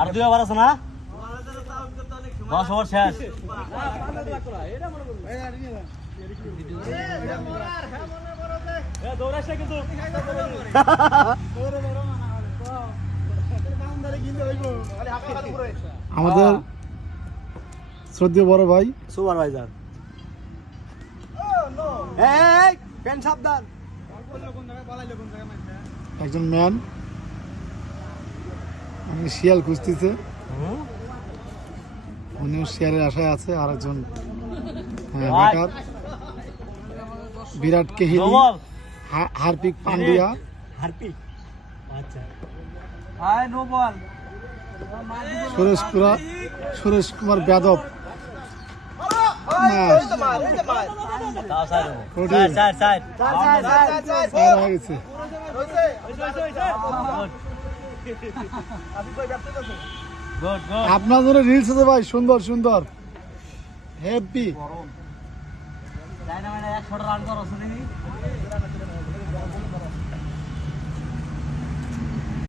আর 2 over আছে না 10 over শেষ আমাদের শ্রদ্ধেয় বড় ভাই সুপারভাইজার এই পেন সাবধান একজন ম্যান উনি শিয়াল খুঁজতেছে উনিও শিয়ালের আশায় আছে আর একজন batter Virat Kohli Harpic Pandya Harpic আচ্ছা সুরেশ কুমার যাদব হয়ে গেছে আপনার জন্য রিলস আছে ভাই সুন্দর সুন্দর হ্যাপি